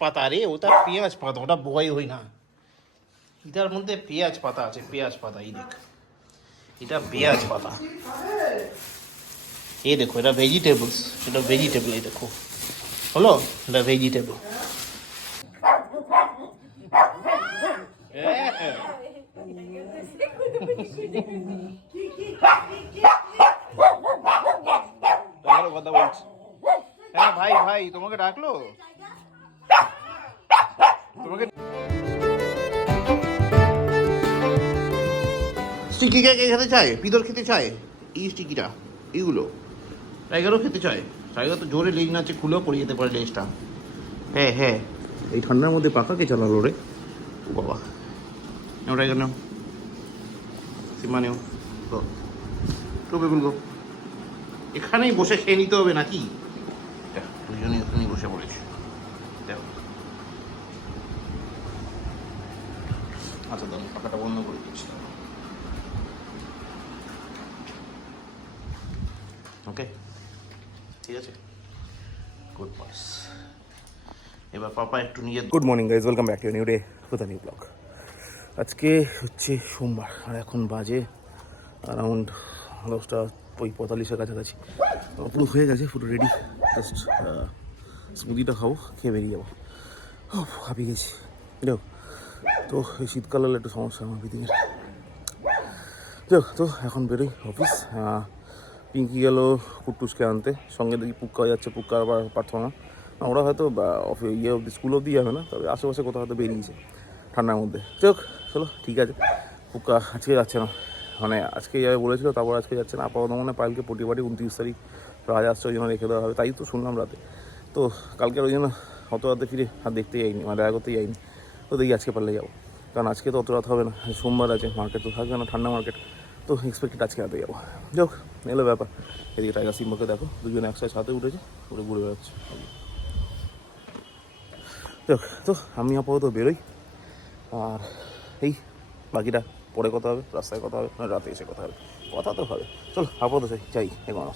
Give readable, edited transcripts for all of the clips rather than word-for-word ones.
পাতা রে, ওটা পেঁয়াজ পাতা, ওটা বয় হই না। এটার মধ্যে পেঁয়াজ পাতা আছে, পেঁয়াজ পাতা। এই দেখ, এটা পেঁয়াজ পাতা। এই দেখো, এটা ভেজিটেবলস, এটা ভেজিটেবল। এই দেখো, হলো, এটা ভেজিটেবল। কথা বলছি। হ্যাঁ ভাই, ভাই তোমাকে ডাকলো, তোমাকে। স্টিকি কে খেতে চায়? পিদর খেতে চায় এই স্টিকিটা, এইগুলো টাইগারও খেতে চায়। টাইগার তো জোরে লেজ নাচে, খুলেও পড়ে যেতে পারে লেজটা। হ্যাঁ হ্যাঁ, এই ঠান্ডার মধ্যে পাকাকে চালালো রে। ও বাবা, নেও টাইগার, নেও সিম্বা, নেও তো বেগুন গো। এখানেই বসে খেয়ে নিতে হবে নাকি? দুজনে এখানেই বসে পড়েছে, দেখো। আচ্ছা দাম, পাখাটা বন্ধ করে দিচ্ছি। ওকে, ঠিক আছে, গুড বয়েস। এবার পাপা একটু নিয়ে। Good morning guys, welcome back to new day with a new blog. আজকে হচ্ছে সোমবার, আর এখন বাজে অ্যারাউন্ড 10:45 কাছাকাছি। পুরো হয়ে গেছে, পুরো রেডি। জাস্ট স্মুদিটা খাবো, খেয়ে বেরিয়ে যাবো। হাঁপিয়ে গেছি, যাও। তো এই শীতকাল হলে একটু সমস্যা আমার ব্রিদিংয়ের। যাও, তো এখন বেরোই অফিস। পিঙ্কি গেল কুট্টুসকে আনতে, সঙ্গে দেখি পুক্কা যাচ্ছে। পুক্কা আবার পারতো না, ওরা হয়তো স্কুল অবধি যাবে না, তবে আশেপাশে কোথাও হয়তো বেরিয়েছে ঠান্ডার মধ্যে। চলো ঠিক আছে। পুক্কা আজকে যাচ্ছে না, মানে আজকে যাবে বলেছিল, তারপর আজকে যাচ্ছে না। আপাতত মনে পাইলকে পটি 29 তারিখ রাজ আসছে, ওই জন্য রেখে দেওয়া হবে, তাই তো শুনলাম রাতে। তো কালকে ওই জন্য অত রাতে ফিরে আর দেখতে যাইনি, মানে দেখা করতে যাইনি। তো দেখি আজকে পারলে যাবো, কারণ আজকে তো অত রাত হবে না, সোমবার আছে, মার্কেট তো থাকবে না, ঠান্ডা মার্কেট। তো এক্সপেক্টেড আজকে রাতে যাবো। যাক, এলো ব্যাপার। এদিকে টাইগার সিম্বাকে দেখো, দুজনে একসাথে সাথে উঠেছে, ওরা ঘুরে বেড়াচ্ছে। তো আমি আপাতত বেরোই, আর এই বাকিটা পরে কথা হবে, রাস্তায় কথা হবে, না রাতে এসে কথা হবে, কথা তো হবে। চলো আপাতত যাই এখন।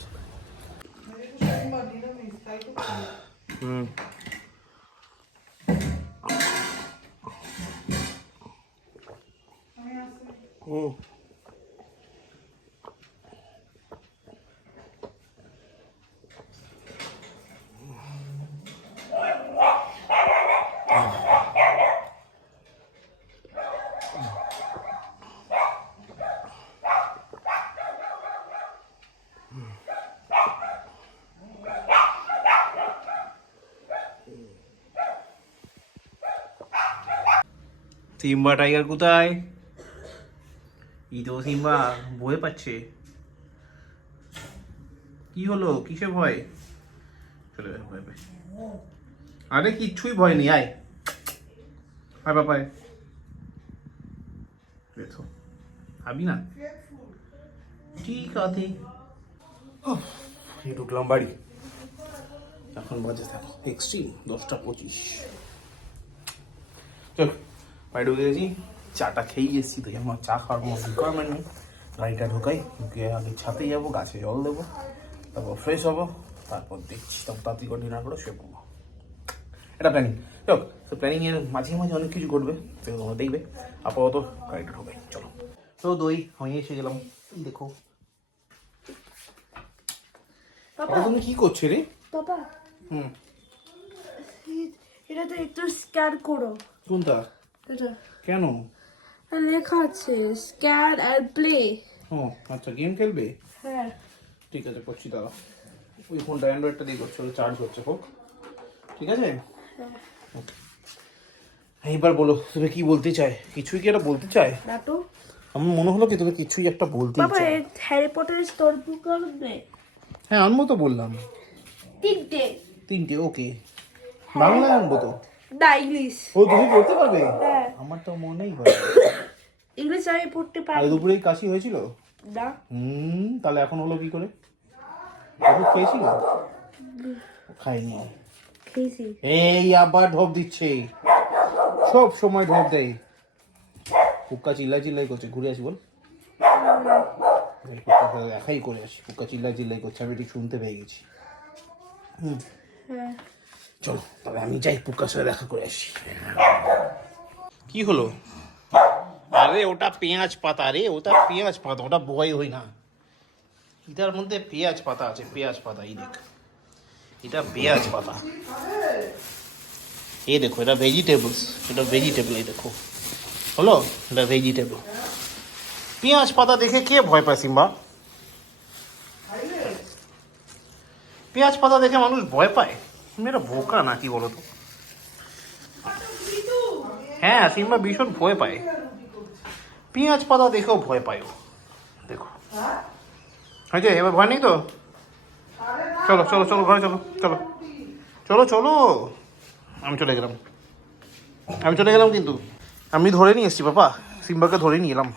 সিম্বা টাইগার কোথায়? ই তো সিম্বা ভয় পাচ্ছে। কি হলো, কিসে ভয়? চলে যাবে ভয় পায়। আরে কিচ্ছুই ভয় নেই, আয় আয় বাপায়। ভাবি না, ঠিক আছে। ঢুকলাম বাড়ি, এখন বাজে থাকো এক্সট্রিম 10:25। চল বাড়ি ঢুকে গেছি, চাটা খেয়ে এসেছি, তো আমার চা খাওয়ার কোনো রিকোয়ারমেন্ট নেই। গাড়িটা ঢোকাই, ঢুকে আগে ছাতে যাবো, গাছে জল দেবো, তারপর ফ্রেশ হবো, তারপর দেখছি, তারপর তাড়াতাড়ি করে ডিনার করে শুয়ে পড়বো। এটা প্ল্যানিং। চল, তো প্ল্যানিংয়ের মাঝে মাঝে অনেক কিছু ঘটবে, সেগুলো তোমরা দেখবে। আপাতত গাড়িটা ঢোকাই, চলো। তো দই আমি এসে গেলাম, এই দেখো। তুমি কি করছো রে? পাপা, হুম, এটা তো একটু স্ক্যান করো। কোনটা? এটা কেন? লেখা আছে স্ক্যান আর প্লে। ও আচ্ছা, গেম খেলবে? হ্যাঁ, ঠিক আছে, করছি দাঁড়া। ওই ফোনটা অ্যান্ড্রয়েডটা দিয়ে করছে, ওটা চার্জ হচ্ছে, হোক, ঠিক আছে। এইবার বলো, তুমি কি বলতে চাই? কিছুই কি একটা বলতে চাই? না তো আমার মনে হলো কি তুমি কিছুই একটা বলতে পাপা, চাই। হ্যারি পটারের স্টোর বুক করবে হ্যাঁ আনবো তো বললাম, 3টে। ওকে। বাংলা আনবো তো। না, ইংলিশ। ও তুমি পড়তে পারবে? হ্যাঁ, আমার তো মনেই হয়। ইংলিশ আমি পড়তে আজ পারি দুপুরেই কাশি হয়েছিল? না। তাহলে এখন হলো কি করে? ওষুধ খেয়েছিল? খাইনি। খেয়েছি। এই আবার ঢোপ দিচ্ছে, সব সময় ঢোপ দেয়। কুক্কা চিল্লাই করছে, ঘুরে আসি বল। একাই করে আসি, কুক্কা চিল্লাই করছে, আমি একটু শুনতে পেয়ে গেছি। হ্যাঁ, চলো তবে আমি যাই পুক্কার সাথে দেখা করে আসি। কি হলো? আরে ওটা পেঁয়াজ পাতা রে, ওটা পেঁয়াজ পাতা, ওটা বয় হই না। এটার মধ্যে পেঁয়াজ পাতা আছে, পেঁয়াজ পাতা। এই দেখ, এটা পেঁয়াজ পাতা। এই দেখো, এটা ভেজিটেবলস, এটা ভেজিটেবল। এই দেখো, হলো, এটা ভেজিটেবল। পেঁয়াজ পাতা দেখে কে ভয় পায় সিম্বা? পেঁয়াজ পাতা দেখে মানুষ ভয় পায়? তুমি এটা বোকা নাকি বলো তো? হ্যাঁ, সিম্বা ভীষণ ভয় পায়, পেঁয়াজ পাতা দেখেও ভয় পায় ও। দেখো হয়েছে, এবার ভয় নেই তো? চলো চলো চলো ঘরে চলো, চলো চলো চলো। আমি চলে গেলাম, আমি চলে গেলাম, কিন্তু আমি ধরে নিয়ে এসছি বাবা, সিম্বাকে ধরে নিয়ে এলাম।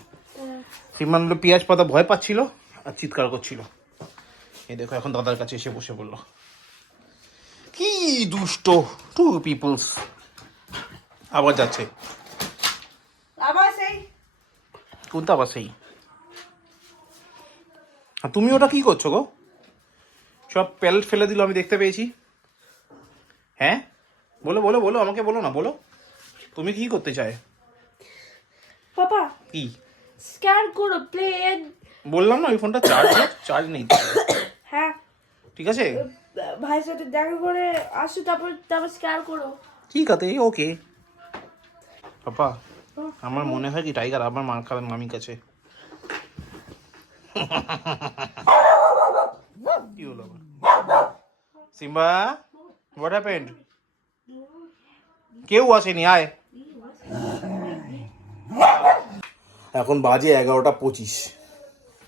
সিম্বা হলো পেঁয়াজ পাতা ভয় পাচ্ছিল আর চিৎকার করছিল। এই দেখো এখন দাদার কাছে এসে বসে পড়লো। কি দুষ্ট টু পিপলস। আবার যাচ্ছে, আবার সেই কোনটা আবার সেই? আর তুমি ওটা কি করছো গো? সব প্যালেট ফেলে দিল, আমি দেখতে পেয়েছি। হ্যাঁ বলো বলো বলো, আমাকে বলো না, বলো তুমি কি করতে চায়? পাপা কি স্ক্যান করো প্লে। বললাম না, ওই ফোনটা চার্জ নেই। হ্যাঁ ঠিক আছে, ভাইয়ের সাথে দেখা করে আসো, তারপর তারপর স্ক্যান করো। ঠিক আছে, ওকে। পাপা আমার মনে হয় কি টাইগার আবার মার খাবে মামির কাছে। কি হলো আবার? Simba, what happened? কেউ আসেনি, আয়। এখন বাজে 11:25।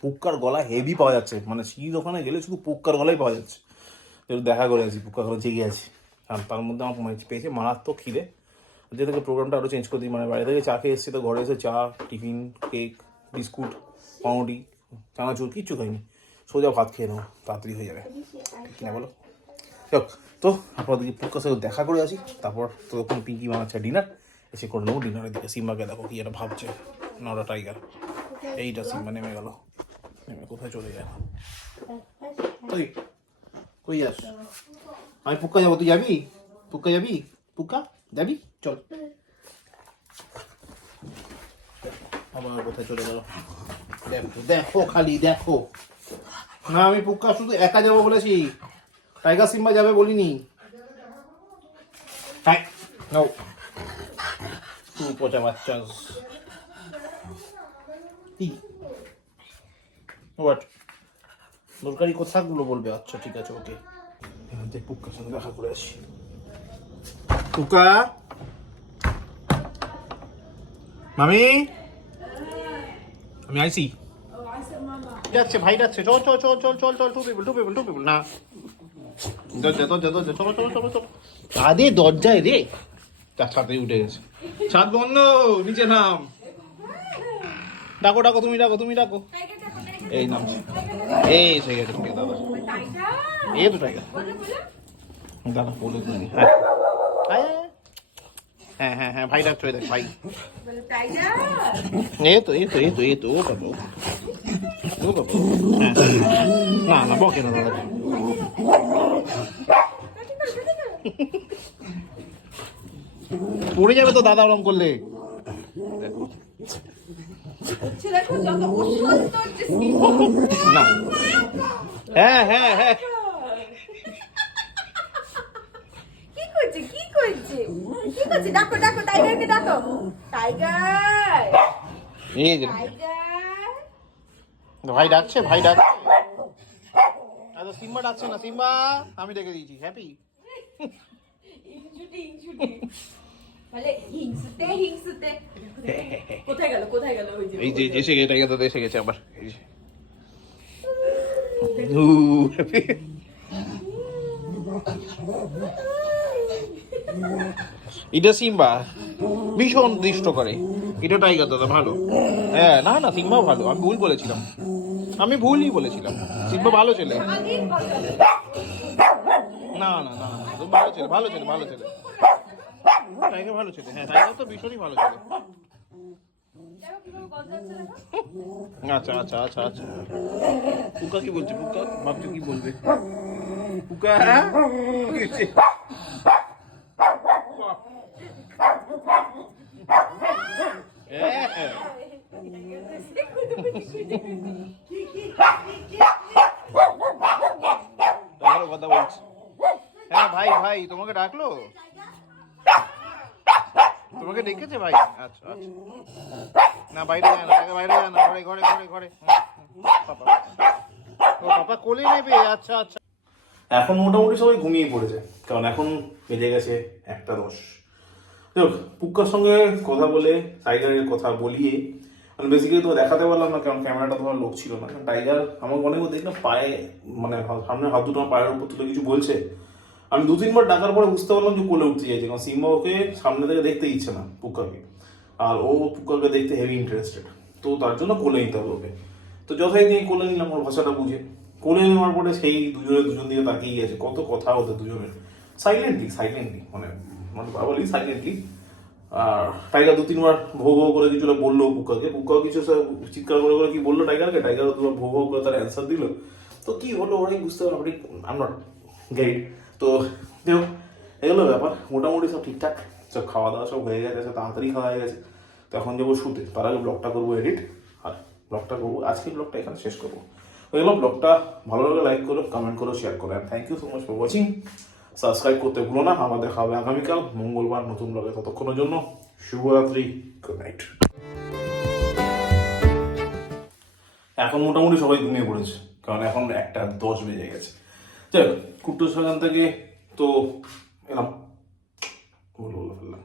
পুক্কার গলা হেভি পাওয়া যাচ্ছে, মানে সেই দোকানে গেলে শুধু পুক্কার গলাই পাওয়া যাচ্ছে। একটু দেখা করে আছি, পুক্কার গলা জেগে আছে। আর তার মধ্যে আমার পেয়েছে মারাত্মক খিদে। যে থেকে প্রোগ্রামটা আরও চেঞ্জ করে দিই, মানে বাইরে থেকে চা খেয়ে এসেছি, তো ঘরে এসে চা, টিফিন, কেক, বিস্কুট, পাউরুটি, চানাচুর কিচ্ছু খাইনি। সোজা ভাত খেয়ে নেবো, তাড়াতাড়ি হয়ে যাবে, কিনা বলো? চল তো আপনাদেরকে পুক্কার সাথে দেখা করে আসি, তারপর ততক্ষণ পিঙ্কি বানাচ্ছে ডিনার, এসে করে নেবো ডিনারের দিকে। সিম্বাকে দেখো কি একটা ভাবছে, নটা টাইগার। এইটা সিম্বা নেমে গেল, নেমে কোথায় চলে যায়? ওই কই যাস? আমি পুক্কা যাবো, তুই যাবি? পুক্কা যাবি? পুক্কা যাবি? চল। আবার কোথায় চলে গেল? দেখো দেখো, খালি দেখো না। আমি পুক্কা শুধু একা যাবো বলেছি, টাইগার সিম্বা যাবে বলিনি। নাও তুই পচা বাচ্চা। কি হোয়াট দরকারি কথাগুলো বলবে? আচ্ছা ঠিক আছে, ওকে। পুক্কার সঙ্গে দেখা করে আসি। পুক্কা, মামি, আমি আইসি। যাচ্ছে ভাই, যাচ্ছে। চল চল চল চল চল চল, টু পিপল না। দরজা দরজা দরজা, চলো চলো চলো চলো। আরে দরজায় রে, ছাদে উঠে গেছে। ছাদ বন্ধ, নিচে নাম। ডাকো ডাকো, তুমি ডাকো, তুমি ডাকো। এই নামছে, এই এসে গেছে দাদা। এই তো টাইগার দাদা, বলে তুমি। হ্যাঁ হ্যাঁ হ্যাঁ, ভাই ডাকছো, দেখ ভাই। এই তো এই তো এই তো এই তো, ও বাবু ও বাবু। না না, বকে না দাদা। পড়ে যাবে তো দাদা ওরম করলে। না, হ্যাঁ হ্যাঁ হ্যাঁ। কি করছে কি করছে কি করছে? ডাকো ডাকো, টাইগারকে ডাকো। টাইগার এই যে টাইগার। ভাই ডাকছে, ভাই ডাকছে। আচ্ছা সিম্বা ডাকছে না, সিম্বা আমি ডেকে দিয়েছি। হ্যাপি বলে হিংসুতে হিংসুতে। কোথায় গেল কোথায় গেল? ওই যে এই যে এসে গেছে, টাইগার দাদা এসে গেছে আবার। এই যে এটা সিম্বা ভীষণ দৃষ্ট করে, এটা টাইগার দাদা ভালো। হ্যাঁ না না, সিম্বা ভালো, আমি ভুল বলেছিলাম, আমি ভুলই বলেছিলাম। সিম্বা ভালো ছেলে। না না না, ভালো ছেলে, ভালো ছেলে, ভালো ছেলে। টাইগার ভালো ছেলে, হ্যাঁ টাইগার তো ভীষণই ভালো ছেলে। আচ্ছা আচ্ছা আচ্ছা আচ্ছা। পুকা কি বলছে? পুকা ভাবছে কি বলবে? পুকা টাইগারও কথা বলছে। হ্যাঁ ভাই ভাই তোমাকে ডাকলো, তোমাকে ডেকেছে ভাই? আচ্ছা আচ্ছা, না বাইরে যায় না, তাকে বাইরে যায় না, ঘরে ঘরে ঘরে ঘরে। পাপা, ও পাপা কোলে নেবে, আচ্ছা আচ্ছা। এখন মোটামুটি সবাই ঘুমিয়ে পড়েছে, কারণ এখন বেজে গেছে 1:10। দেখ, পুক্কার সঙ্গে কথা বলে, টাইগারের কথা বলিয়ে, মানে বেসিক্যালি তো দেখাতে পারলাম না, কারণ ক্যামেরাটা তোমার লোক ছিল না। টাইগার আমার অনেক দেখলাম পায়ে, মানে সামনে হাত দুটো আমার পায়ের উপর তুলে কিছু বলছে। আমি 2-3 বার ডাকার পরে বুঝতে পারলাম যে কোলে উঠতে চাইছে, কারণ সিম্বা ওকে সামনে থেকে দেখতে ইচ্ছে না পুক্কাকে, আর ও পুক্কাকে দেখতে হেভি ইন্টারেস্টেড, তো তার জন্য কোলে নিতে হবে ওকে। তো যথারীতি কোলে নিলাম ওর ভাষাটা বুঝে। কোলে নেওয়ার পরে সেই দুজন দিকে তাকিয়ে গেছে, কত কথা হতো দুজনের, সাইলেন্টলি মানে মানে বলি সাইলেন্টলি। আর টাইগার 2-3 বার ভো ভো করে কিছুটা বললো পুক্কাকে, পুক্কাও কিছু চিৎকার করে করে কি বললো টাইগারকে, টাইগারও তোমার ভো ভো করে তার অ্যান্সার দিল। তো কি হলো ওরাই বুঝতে পারলাম, আই এম নট গাইড। তো দেখো এগুলো ব্যাপার, মোটামুটি সব ঠিকঠাক, সব খাওয়া দাওয়া সব হয়ে গেছে, তাড়াতাড়ি খাওয়া হয়ে গেছে। তো এখন যাবো শুতে, তার আগে ব্লগটা করবো এডিট, আর ব্লগটা করবো, আজকের ব্লগটা এখানে শেষ করবো। ওইগুলো ব্লগটা ভালো লাগলে লাইক করো, কমেন্ট করো, শেয়ার করো, and thank you so much for watching. Subscribe করতে ভুলো না। আমাদের হবে আগামীকাল মঙ্গলবার নতুন ব্লগে, ততক্ষণের জন্য শুভরাত্রি, গুড নাইট। এখন মোটামুটি সবাই ঘুমিয়ে পড়েছে, কারণ এখন 1:10 বেজে গেছে। যাই হোক, কুট্টু সেখান থেকে তো এলাম, বলে ফেললাম।